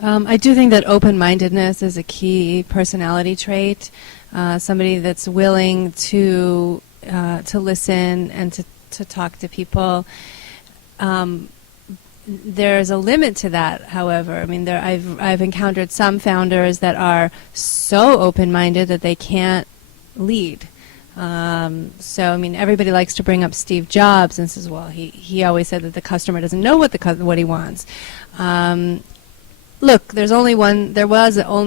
I do think that open-mindedness is a key personality trait. Somebody that's willing to listen and to talk to people. There's a limit to that, however. I mean, I've encountered some founders that are so open-minded that they can't lead. So, I mean, everybody likes to bring up Steve Jobs and says, well, he always said that the customer doesn't know what he wants. Look, there was only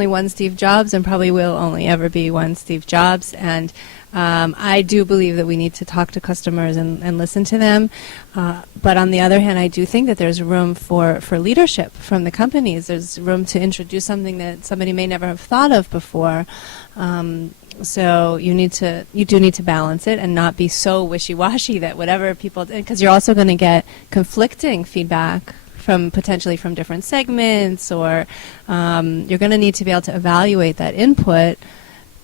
one Steve Jobs, and probably will only ever be one Steve Jobs, and I do believe that we need to talk to customers and listen to them. But on the other hand, I do think that there's room for leadership from the companies. There's room to introduce something that somebody may never have thought of before. So you do need to balance it and not be so wishy-washy that whatever people, because you're also going to get conflicting feedback potentially from different segments, or you're going to need to be able to evaluate that input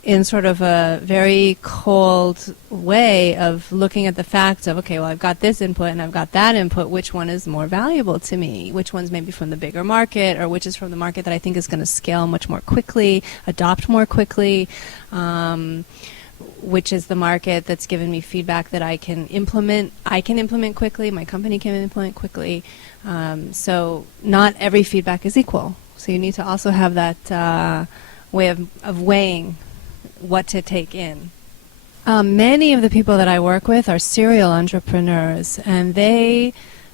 in sort of a very cold way of looking at the facts of, okay, well, I've got this input and I've got that input. Which one is more valuable to me? Which one's maybe from the bigger market, or which is from the market that I think is going to scale much more quickly, adopt more quickly? Which is the market that's given me feedback that I can implement quickly, my company can implement quickly. So not every feedback is equal. So you need to also have that way of weighing what to take in. Many of the people that I work with are serial entrepreneurs, and they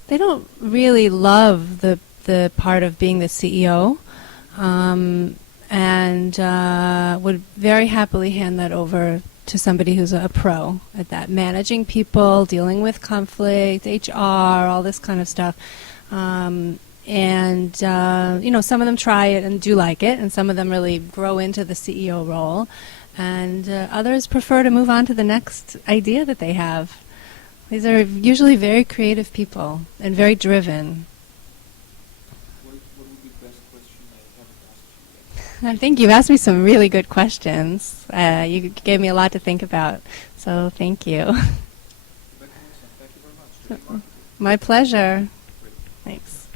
don't really love the part of being the CEO, and would very happily hand that over to somebody who's a pro at that, managing people, dealing with conflict, HR, all this kind of stuff. And some of them try it and do like it, and some of them really grow into the CEO role, and others prefer to move on to the next idea that they have. These are usually very creative people and very driven. What would be the best question I haven't asked you yet? I think you've asked me some really good questions. You gave me a lot to think about, so thank you. Thank you very much. My pleasure. Great. Thanks.